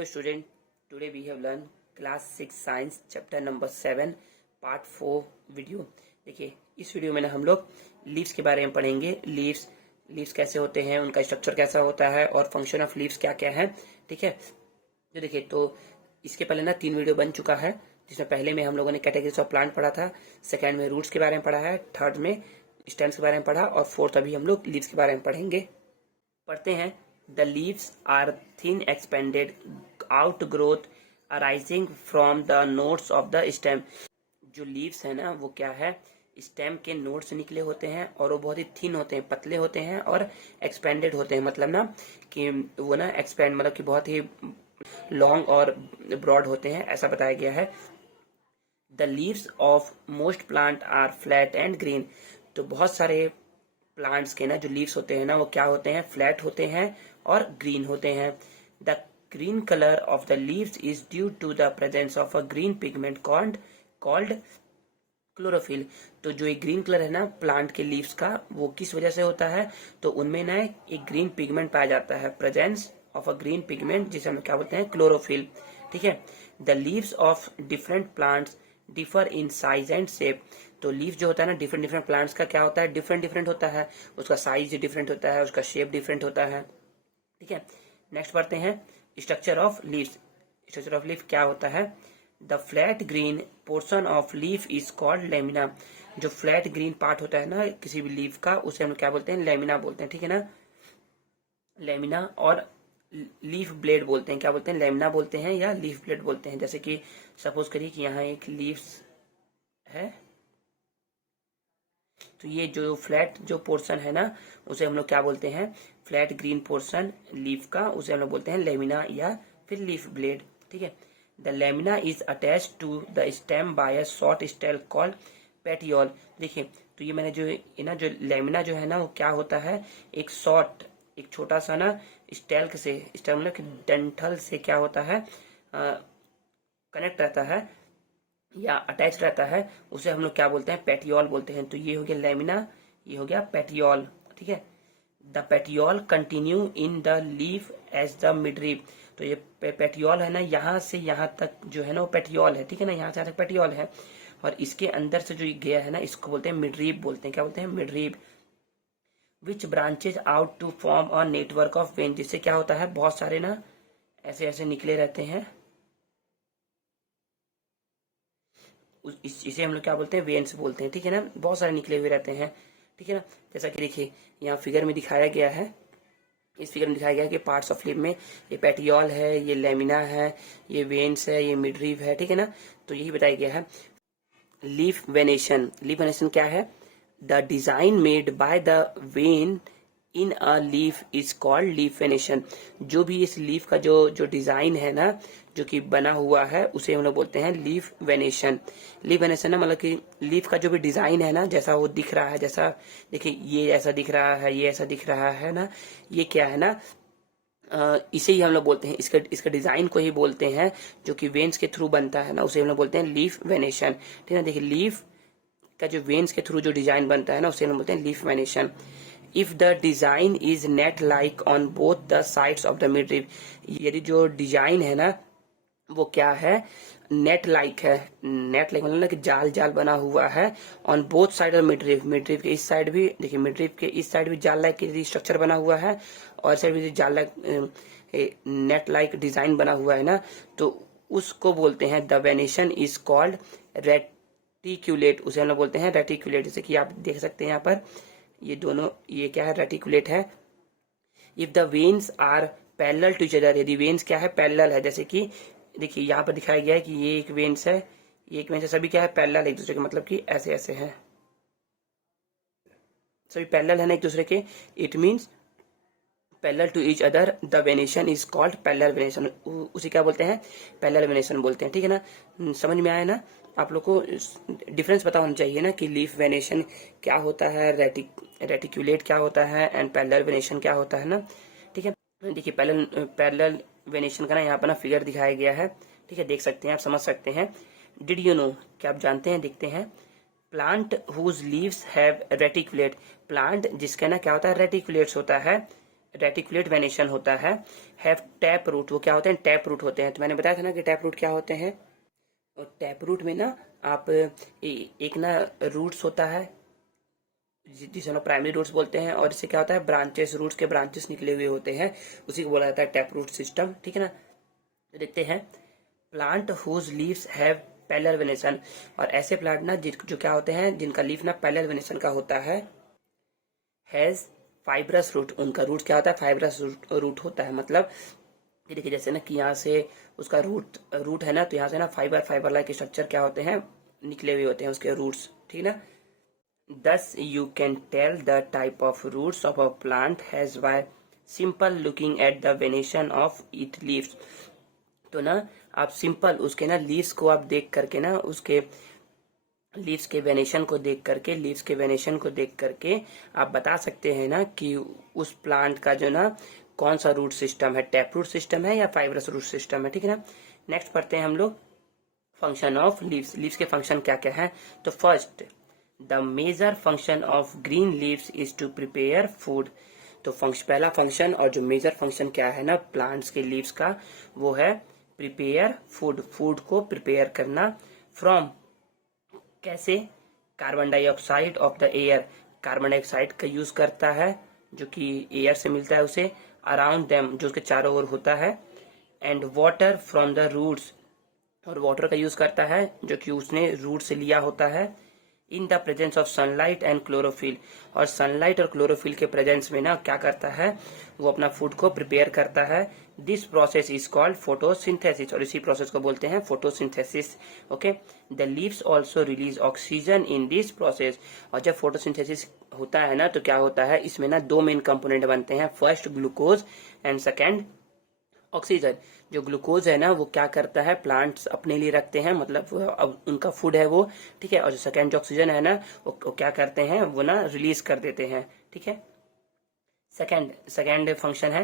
Hello student, today we have learned class 6 science chapter number 7 part 4 video. देखिए इस video में ना हम लोग लीव्स के बारे में पढ़ेंगे। लीव्स कैसे होते हैं, उनका स्ट्रक्चर कैसा होता है और फंक्शन ऑफ लीव्स क्या क्या है। ठीक है, तो देखिए तो इसके पहले ना 3 वीडियो बन चुका है, जिसमें पहले में हम लोगों ने कैटेगरीज ऑफ प्लांट पढ़ा था, सेकेंड में रूट्स के बारे में पढ़ा है, थर्ड में स्टेम्स के बारे में पढ़ा और फोर्थ अभी हम लोग लीव्स के बारे में पढ़ेंगे। पढ़ते हैं। The leaves are thin expanded outgrowth arising from the nodes of the stem। जो लीव्स है ना वो क्या है, स्टेम के नोड से निकले होते हैं और वो बहुत ही थिन होते हैं, पतले होते हैं और एक्सपेंडेड होते हैं। मतलब ना कि वो ना एक्सपेंड मतलब कि बहुत ही लॉन्ग और ब्रॉड होते हैं, ऐसा बताया गया है। The leaves of most plant are flat and green. तो बहुत सारे प्लांट्स के ना जो लीव्स होते हैं ना वो क्या होते हैं, फ्लैट होते हैं और ग्रीन होते हैं। The green colour of the leaves is due to the presence of a green pigment called chlorophyll. तो जो एक ग्रीन कलर है ना प्लांट के लीव्स का, वो किस वजह से होता है, तो उनमें ना एक ग्रीन पिगमेंट पाया जाता है, presence of a green pigment, जिसे हम क्या बोलते हैं, क्लोरोफिल। ठीक है। The leaves of different plants differ in size and shape. तो लीव जो होता है ना डिफरेंट प्लांट्स का क्या होता है, डिफरेंट होता है, उसका साइज डिफरेंट होता है, उसका शेप डिफरेंट होता है। ठीक है, नेक्स्ट पढ़ते हैं structure of leaves. Structure of leaf क्या होता है, the flat green portion of leaf is called lamina. जो फ्लैट ग्रीन पार्ट होता है ना किसी भी लीफ का, उसे हम क्या बोलते हैं, लेमिना बोलते हैं। ठीक है ना, लेमिना। और लीफ ब्लेड बोलते हैं, क्या बोलते हैं, लेमिना बोलते हैं या लीफ ब्लेड बोलते हैं। जैसे कि सपोज करिए कि यहाँ एक लीव्स है, तो ये जो फ्लैट जो पोर्शन है ना उसे हम लोग क्या बोलते हैं, फ्लैट ग्रीन पोर्शन लीफ का, उसे हम लोग बोलते हैं लेमिना या फिर लीफ ब्लेड। ठीक है। The lamina is attach to the stem by a short stalk called petiole. देखिए तो ये मैंने जो ना जो लेमिना जो है ना वो क्या होता है, एक छोटा सा ना स्टेल्क से, स्टेल मतलब कि डंठल से क्या होता है, कनेक्ट रहता है या अटैच रहता है, उसे हम लोग क्या बोलते हैं, पेटियोल बोलते हैं। तो ये हो गया लेमिना, ये हो गया पेटियोल। ठीक है। The petiole continue in the leaf as the midrib. तो ये पेटियोल है ना, यहाँ से यहाँ तक जो है ना वो पेटियोल है। ठीक है ना, यहाँ से यहाँ तक पेटियोल है और इसके अंदर से जो गया है ना इसको बोलते हैं मिडरीब बोलते हैं। क्या बोलते हैं, midrib. Which branches out to form a network of vein. जिससे क्या होता है, बहुत सारे ना ऐसे ऐसे निकले रहते हैं, इसे हम लोग क्या बोलते हैं, वेन्स बोलते हैं। ठीक है ना, बहुत सारे निकले हुए रहते हैं। ठीक है ना, जैसा कि देखिए यहाँ फिगर में दिखाया गया है, इस फिगर में दिखाया गया है कि पार्ट्स ऑफ लीफ में ये पेटियोल है, ये लेमिना है, ये वेन्स है, ये मिडरीव है। ठीक है ना, तो यही बताया गया है। लीफ वेनेशन क्या है, the design made by the when in a leaf is called leaf venation. जो भी इस लीफ का जो डिजाइन है ना, जो कि बना हुआ है, उसे हम लोग बोलते हैं लीफ वेनेशन। लीफ वेनेशन ना मतलब कि लीफ का जो भी डिजाइन है ना, जैसा वो दिख रहा है, जैसा देखिए ये ऐसा दिख रहा है, ये ऐसा दिख रहा है ना, ये क्या है ना, इसे ही हम लोग बोलते हैं, इसका डिजाइन को ही बोलते हैं, जो कि वेन्स के थ्रू बनता है ना, उसे हम लोग बोलते हैं लीफ वेनेशन। ठीक है, देखिए लीफ का जो वेन्स के थ्रू जो डिजाइन बनता है ना उसे हम बोलते हैं leaf venation. If the design is net like on both the sides of the midrib. यदि जो डिजाइन है ना वो क्या है, नेट लाइक है, नेट लाइक मतलब ना कि जाल जाल बना हुआ है, on both side of midrib के इस साइड भी, देखिए मिडरीव के इस साइड भी जाल लाइक स्ट्रक्चर बना हुआ है और साइड भी जाल लाइक नेट लाइक डिजाइन बना हुआ है ना, तो उसको बोलते हैं द वेनेशन इज कॉल्ड रेटिक्यूलेट। उसे हम लोग बोलते हैं रेटिक्यूलेट। जैसे कि आप देख सकते हैं यहाँ पर ये दोनों, ये क्या है, रेटिकुलेट है। If the veins are parallel to each other, यदि वेन्स क्या है, पैरेलल है, जैसे कि देखिए यहाँ पर दिखाया गया है कि ये एक वेन्स है, ये एक वेन्स है, सभी क्या है, पैरेलल एक दूसरे के, मतलब कि ऐसे ऐसे हैं, सभी पैरेलल है ना एक दूसरे के, it means parallel to each other, the venation is called parallel venation. उसे क्या बोलते हैं, पैरेलल वेनेशन बोलते हैं। ठीक है ना, समझ में आया ना, आप लोग को डिफरेंस पता होना चाहिए ना कि लीफ वेनेशन क्या होता है, रेटिकुलेट क्या होता है एंड पैरेलल वेनेशन क्या होता है ना। ठीक है, देखिए पैरेलल वेनेशन का ना यहाँ पर ना फिगर दिखाया गया है। ठीक है, देख सकते हैं, आप समझ सकते हैं। डिड यू नो, क्या आप जानते हैं, देखते हैं। Plant whose leaves have reticulate, plant जिसका ना क्या होता है, रेटिकुलेट्स होता है, रेटिकुलेट वेनेशन होता है, हैव टैप रूट, वो क्या होते हैं, टैप रूट होते हैं। तो मैंने बताया था ना कि टैप रूट क्या होते हैं। और टैप रूट में ना आप एक ना रूट्स होता है जिसे हम लोग प्राइमरी रूट्स बोलते हैं, और इससे क्या होता है, ब्रांचेस, रूट्स के ब्रांचेस निकले हुए होते हैं, उसी को बोला जाता है टैप रूट सिस्टम, ठीक है ना। तो देखते हैं, plant whose leaves have parallel venation, और ऐसे प्लांट ना जो क्या होते हैं, जिनका लीफ ना पैरेलल वेनेशन का होता है, हैज फाइब्रस रूट, उनका रूट क्या होता है, फाइब्रस रूट होता है। मतलब कि देखिए जैसे ना कि यहाँ से उसका रूट है ना, तो यहाँ से ना फाइबर लाइक स्ट्रक्चर क्या होते हैं, निकले हुए होते हैं उसके रूट्स, ठीक है ना। Thus you can tell the type of roots of a plant has by simple looking at the venation of its leaves। तो ना आप सिंपल उसके ना लीव्स को आप देख करके ना, उसके लीव्स के वेनेशन को देख करके आप बता सकते हैं ना कि उस प्लांट का जो ना कौन सा रूट सिस्टम है, टैप रूट सिस्टम है या फाइब्रस रूट सिस्टम है, ठीक है ना। नेक्स्ट पढ़ते हैं हम लोग फंक्शन ऑफ लीव्स। लीव्स के फंक्शन क्या क्या है। तो first, the major function of green leaves is to prepare food. तो पहला फंक्शन और जो मेजर फंक्शन क्या है ना प्लांट्स के लीव्स का, वो है प्रिपेयर फूड, फूड को प्रिपेयर करना। फ्रॉम, कैसे, carbon dioxide of the air, carbon dioxide का यूज करता है जो कि एयर से मिलता है उसे, अराउंड देम, जो उसके चारों ओर होता है, and water from the roots, और वाटर का यूज करता है जो कि उसने रूट से लिया होता है, in the presence of sunlight and chlorophyll, और सनलाइट और क्लोरोफिल के प्रेजेंस में ना क्या करता है, वो अपना फूड को प्रिपेयर करता है। This process is called photosynthesis, और इसी प्रोसेस को बोलते हैं photosynthesis. Okay, the leaves also release oxygen in this process, और जब फोटोसिंथेसिस होता है ना तो क्या होता है, इसमें ना दो मेन कंपोनेंट बनते हैं, first glucose and second oxygen. जो ग्लूकोज है ना वो क्या करता है, प्लांट्स अपने लिए रखते हैं, मतलब अब उनका फूड है वो, ठीक है। और जो सेकेंड जो ऑक्सीजन है ना वो क्या करते हैं, वो ना रिलीज कर देते हैं, ठीक है। सेकेंड फंक्शन है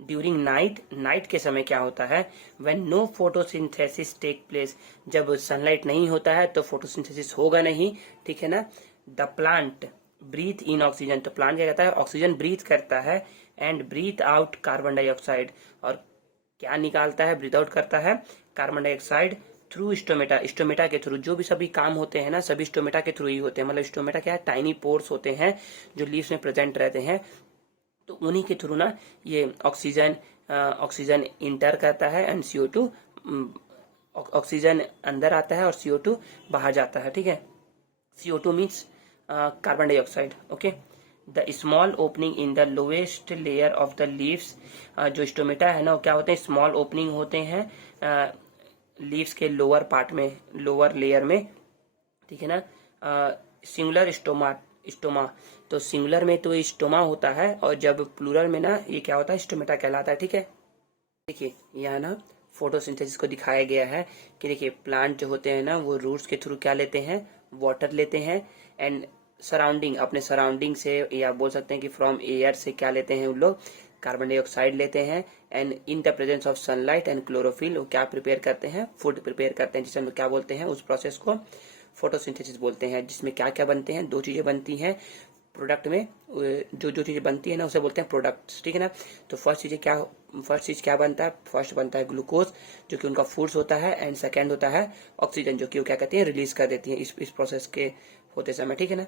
ड्यूरिंग नाइट, नाइट के समय क्या होता है, when no photosynthesis take place, जब सनलाइट नहीं होता है तो फोटोसिंथेसिस होगा नहीं, ठीक है ना। The plant breathe in oxygen, तो प्लांट क्या करता है, ऑक्सीजन ब्रीथ करता है, and breathe out carbon dioxide, और क्या निकालता है, ब्रीथ आउट करता है carbon dioxide through stomata, stomata के थ्रू। जो भी सभी काम होते हैं ना सभी स्टोमेटा के थ्रू ही होते हैं, मतलब स्टोमेटा क्या है, टाइनी पोर्स होते हैं जो लीव्स में प्रेजेंट रहते हैं, तो उन्हीं के थ्रू ना ये ऑक्सीजन इंटर करता है, एंड CO2, ऑक्सीजन अंदर आता है और CO2 बाहर जाता है, ठीक है। CO2 means carbon dioxide, okay. The small opening in the lowest layer of the leaves, जो स्टोमेटा है ना वो क्या होते हैं, स्मॉल ओपनिंग होते हैं लीव्स के लोअर पार्ट में, लोअर लेयर में, ठीक है ना। सिंगुलर स्टोमा, तो सिंगुलर में तो स्टोमा होता है, और जब प्लूरल में ना ये क्या होता है, स्टोमेटा कहलाता है, ठीक है। देखिए यहाँ ना फोटोसिंथेसिस को दिखाया गया है कि देखिए प्लांट जो होते हैं ना वो रूट्स के थ्रू क्या लेते हैं, वाटर लेते हैं, एंड सराउंडिंग, अपने सराउंडिंग से, या बोल सकते हैं कि फ्रॉम एयर से क्या लेते हैं उन लोग, कार्बन डाइऑक्साइड लेते हैं, and in the presence of sunlight and chlorophyll वो क्या प्रिपेयर करते हैं, फूड प्रिपेयर करते हैं, जिसे हम क्या बोलते हैं, उस प्रोसेस को फोटोसिंथेसिस बोलते हैं, जिसमें क्या क्या बनते हैं, दो चीजें बनती हैं प्रोडक्ट में, जो जो चीजें बनती है ना उसे बोलते हैं प्रोडक्ट्स, ठीक है ना। तो फर्स्ट चीज क्या बनता है, फर्स्ट बनता है ग्लूकोज जो कि उनका फूड्स होता है, एंड सेकेंड होता है ऑक्सीजन जो कि वो क्या कहते हैं, रिलीज कर देती है इस प्रोसेस के होते समय, ठीक है ना।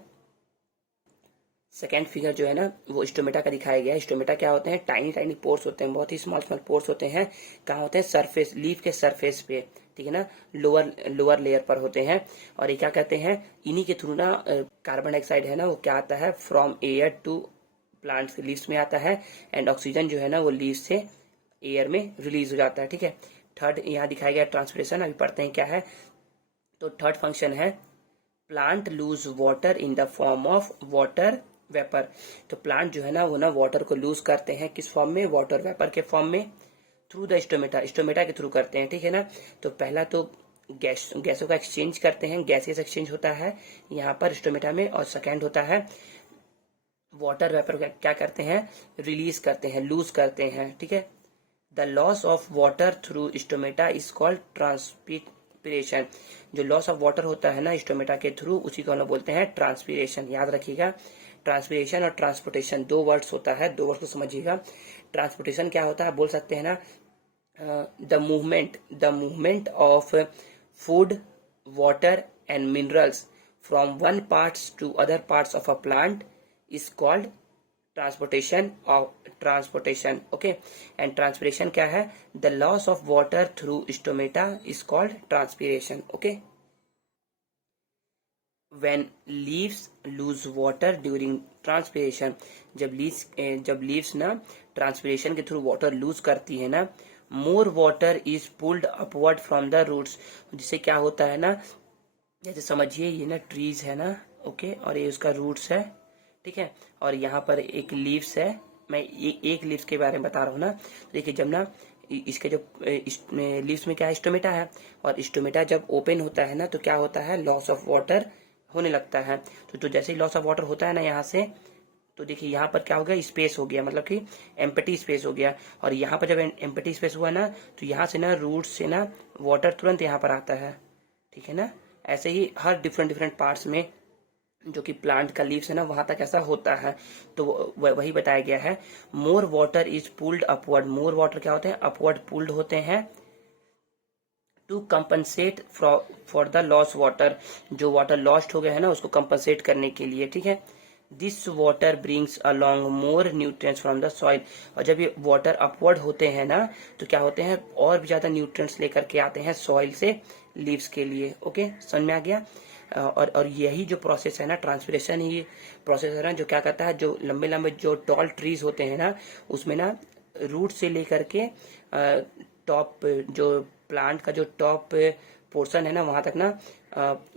सेकेंड फिगर जो है ना वो स्टोमेटा का दिखाया गया है। स्टोमेटा क्या होते हैं, टाइनी टाइनी पोर्स होते हैं, बहुत ही स्मॉल स्मॉल पोर्स होते हैं, कहाँ होते हैं, सरफेस, लीफ के सरफेस पे, ठीक है ना, लोअर लेयर पर होते हैं। और ये क्या कहते हैं, इन्हीं के थ्रू ना कार्बन डाइऑक्साइड है ना वो क्या आता है, from air to plants leaves में आता है, एंड ऑक्सीजन जो है ना वो लीव्स से एयर में रिलीज हो जाता है, ठीक है। थर्ड यहाँ दिखाया गया ट्रांसपिरेशन, अभी पढ़ते हैं क्या है। तो थर्ड फंक्शन है plant loose water in the form of water vapour. तो प्लांट जो है ना वो ना वाटर को लूज करते हैं किस फॉर्म में, वाटर वेपर के फॉर्म में, थ्रू द स्टोमेटा, स्टोमेटा के थ्रू करते हैं, ठीक है ना। तो पहला तो गैसों का एक्सचेंज करते हैं, गैसेस एक्सचेंज होता है यहाँ पर स्टोमेटा में, और सेकेंड होता है वाटर वेपर क्या करते हैं, रिलीज करते हैं, लूज करते हैं, ठीक है। The loss of water through stomata is called transpiration. जो लॉस ऑफ वाटर होता है ना स्टोमेटा के थ्रू, उसी को हम लोग बोलते हैं ट्रांसपीरेशन। याद रखिएगा, ट्रांसपीरेशन और ट्रांसपोर्टेशन दो वर्ड्स होता है, दो वर्ड्स को समझिएगा। ट्रांसपोर्टेशन क्या होता है, बोल सकते हैं ना, the movement of food, water and minerals from one parts to other parts of a plant is called transportation. Okay, and transpiration क्या है, the loss of water through stomata is called transpiration. Okay, when leaves lose water during transpiration, जब leaves ना transpiration के through water lose करती है ना, more water is pulled upward from the roots. जिससे क्या होता है ना, जैसे समझिए ये ना ट्रीज है ना, ओके, और ये उसका रूट्स है, ठीक है, और यहाँ पर एक लीव्स है। मैं एक लीव्स के बारे में बता रहा हूँ ना। देखिए जब ना इसके जो लीव्स में क्या है, स्टोमेटा है, और स्टोमेटा जब ओपन होता है ना तो क्या होता है, लॉस ऑफ वाटर होने लगता है। तो जैसे ही लॉस ऑफ वाटर होता है ना यहाँ से, तो देखिए यहाँ पर क्या हो गया, स्पेस हो गया, मतलब कि एम्प्टी स्पेस हो गया। और यहाँ पर जब एम्प्टी स्पेस हुआ ना, तो यहाँ से ना रूट से ना वाटर तुरंत यहाँ पर आता है, ठीक है ना। ऐसे ही हर डिफरेंट पार्ट्स में जो कि प्लांट का लीव्स है ना, वहां तक ऐसा होता है। तो वही बताया गया है, more water is pulled upward. More water क्या होते हैं, अपवर्ड पुल्ड होते हैं, to compensate for the loss water. जो वाटर लॉस्ट हो गया है ना, उसको कंपनसेट करने के लिए, ठीक है। This water brings along more nutrients from the soil. और जब ये वाटर अपवर्ड होते हैं ना, तो क्या होते हैं, और भी ज्यादा न्यूट्रिएंट्स लेकर के आते हैं सॉइल से लीव्स के लिए। ओके, समझ में आ गया। और यही जो प्रोसेस है ना, ट्रांसपिरेशन ही प्रोसेस है ना, जो क्या करता है, जो लंबे लंबे जो टॉल ट्रीज होते हैं ना, उसमें ना रूट से लेकर के टॉप, जो प्लांट का जो टॉप पोर्शन है ना, वहां तक ना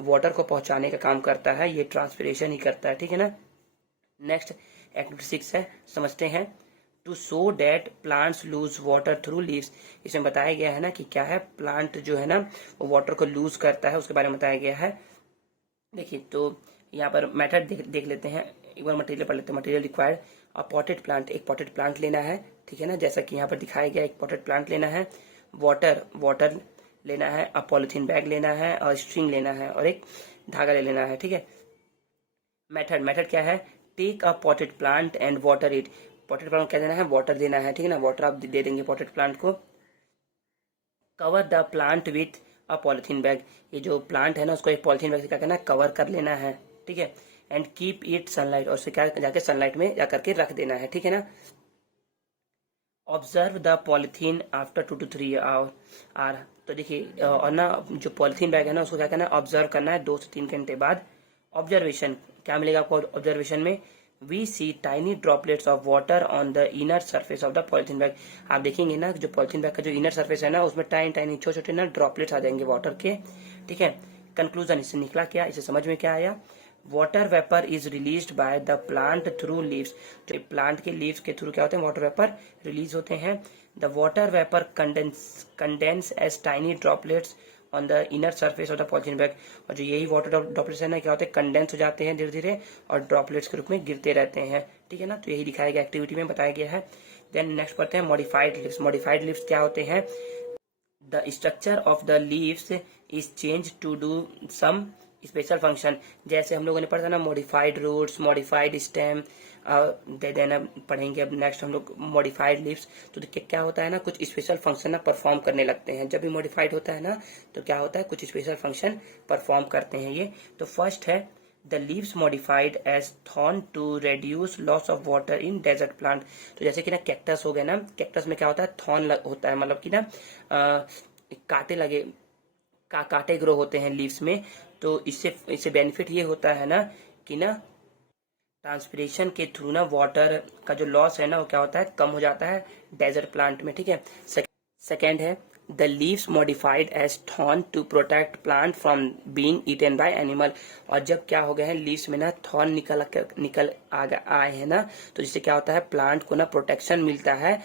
वाटर को पहुंचाने का काम करता है, ये ट्रांसपिरेशन ही करता है, ठीक है ना। नेक्स्ट एक्टिविटी 6 है, समझते हैं। To show that plants lose water through leaves. इसमें बताया गया है ना कि क्या है, प्लांट जो है ना वो वाटर को लूज करता है, उसके बारे में बताया गया है। देखिए तो यहाँ पर मेथड देख लेते हैं, एक बार मटेरियल पढ़ लेते हैं। मटेरियल रिक्वायर्ड, अ पॉटेड प्लांट, एक पॉटेड प्लांट लेना है, ठीक है ना, जैसा कि यहाँ पर दिखाया गया, एक पॉटेड प्लांट लेना है। वाटर लेना है, अ पॉलिथीन बैग लेना है, और स्ट्रिंग लेना है, और एक धागा ले लेना है, ठीक है। मेथड क्या है, take a potted plant and water it. Potted plant क्या देना है, वाटर देना है, ठीक है ना, वाटर आप दे देंगे पॉटेड प्लांट को। Cover the plant with a polythene bag. ये जो प्लांट है ना, उसको एक पॉलिथीन बैग से क्या करना है, कवर कर लेना है, ठीक है। एंड कीप इट सनलाइट, और उसे क्या जाके सनलाइट में जाकर के रख देना है, ठीक है ना। Observe the polythene after 2 to 3 hour. तो देखिए और ना जो पॉलिथीन बैग है ना, उसको क्या करना है, ऑब्जर्व करना है 2 से 3 घंटे बाद। ऑब्जर्वेशन क्या मिलेगा आपको ऑब्जर्वेशन में, we see tiny droplets of water on the inner surface of the polythene bag. आप देखेंगे ना जो पॉलिथीन बैग का जो इनर सर्फेस है ना, उसमें टाइनी छोटे छोटे ना ड्रॉपलेट्स आ जाएंगे वाटर के, ठीक है। कंक्लूजन, इससे निकला क्या, इसे समझ में क्या आया, water vapour is released by the plant through leaves. तो प्लांट के लीव्स के थ्रू क्या होते हैं, वाटर वेपर रिलीज होते हैं। The water vapour condense as tiny droplets on the inner surface of the polythene bag. और जो यही वाटर ड्रॉपलेट्स है ना, क्या होते हैं, कंडेंस हो जाते हैं धीरे धीरे, और ड्रॉपलेट्स के रूप में गिरते रहते हैं, ठीक है ना। तो यही दिखाया गया, एक्टिविटी में बताया गया है। देन नेक्स्ट पढ़ते हैं मॉडिफाइड लीव्स। मॉडिफाइड लीव्स क्या होते हैं, the structure of the leaves is change to do some special function. जैसे हम लोगों ने पढ़ा था ना, modified roots, modified stem, then पढ़ेंगे अब नेक्स्ट हम लोग मॉडिफाइड लीव्स। तो देखिए क्या होता है ना, कुछ स्पेशल फंक्शन ना परफॉर्म करने लगते हैं। जब भी मॉडिफाइड होता है ना, तो क्या होता है, कुछ स्पेशल फंक्शन परफॉर्म करते हैं ये। तो फर्स्ट है the leaves modified as thorn to reduce loss of water in desert plant. तो जैसे कि ना कैक्टस हो गया ना, कैक्टस में क्या होता है, थॉर्न होता है, मतलब कि ना कांटे लगे, कांटे ग्रो होते हैं लीव्स में। तो इससे बेनिफिट ये होता है ना कि ना ट्रांसपिरेशन के थ्रू ना वाटर का जो लॉस है ना, वो क्या होता है, कम हो जाता है डेजर्ट प्लांट में, ठीक है। सेकेंड है the leaves modified as thorn to protect plant from being eaten by animal. और जब क्या हो गया है, लीव्स में ना थॉर्न निकल आए हैं ना, तो जिससे क्या होता है, प्लांट को ना प्रोटेक्शन मिलता है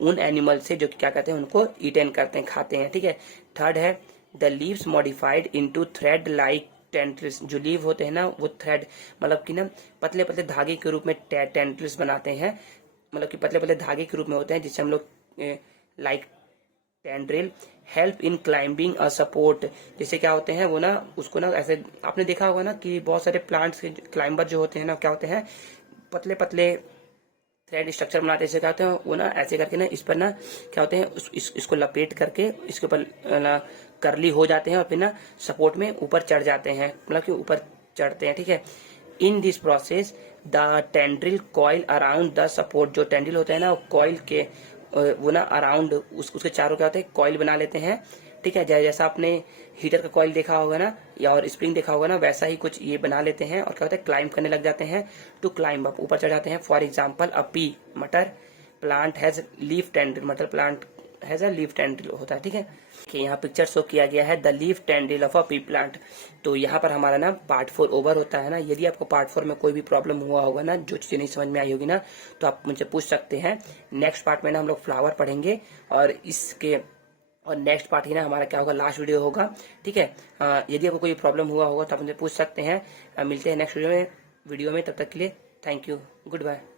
उन एनिमल से जो क्या कहते हैं, उनको ईटन करते हैं, खाते हैं, ठीक है। थर्ड है the leaves modified into thread like tendrils. जो लीव होते हैं ना, वो थ्रेड मतलब कि ना पतले पतले धागे के रूप में टेंट्रिल्स बनाते हैं, मतलब कि पतले पतले धागे के रूप में होते हैं, जिससे हम लोग like tendril help in climbing a support. जैसे क्या होते हैं वो ना, उसको ना ऐसे आपने देखा होगा ना कि बहुत सारे प्लांट्स के क्लाइंबर जो होते हैं ना, क्या होते हैं, पतले पतले थ्रेड स्ट्रक्चर बनाते हैं। जैसे क्या होते हैं वो ना ऐसे करके ना इस पर ना क्या होते हैं इसको लपेट करके इसके ऊपर ना करली हो जाते हैं और फिर ना सपोर्ट में ऊपर चढ़ जाते हैं, मतलब कि ऊपर चढ़ते हैं, ठीक है। In this process the tendril coil around the support. जो टेंड्रिल होता है ना, कॉइल के वो ना अराउंड उसके चारों क्या होते हैं, कॉइल बना लेते हैं, ठीक है। जैसा आपने हीटर का कॉइल देखा होगा ना, या और स्प्रिंग देखा होगा ना, वैसा ही कुछ ये बना लेते हैं और क्या होता है, क्लाइंब करने लग जाते हैं, टू क्लाइंब अप, ऊपर चढ़ जाते हैं। फॉर एग्जाम्पल अ पी मटर प्लांट हैज लीफ टेंड्रिल, मटर plant has a leaf tendril होता है, ठीक है। कि यहाँ पिक्चर शो किया गया है the leaf tendril of a P plant. तो यहाँ पर हमारा ना पार्ट 4 ओवर होता है ना। यदि आपको पार्ट 4 में कोई भी प्रॉब्लम हुआ होगा ना, जो चीजें नहीं समझ में आई होगी ना, तो आप मुझे पूछ सकते हैं। नेक्स्ट पार्ट में ना हम लोग फ्लावर पढ़ेंगे और इसके और नेक्स्ट पार्ट ही ना हमारा क्या होगा, लास्ट वीडियो होगा, ठीक है। यदि आपको कोई प्रॉब्लम हुआ होगा तो आप मुझे पूछ सकते हैं। मिलते हैं नेक्स्ट वीडियो में। तब तक के लिए थैंक यू, गुड बाय।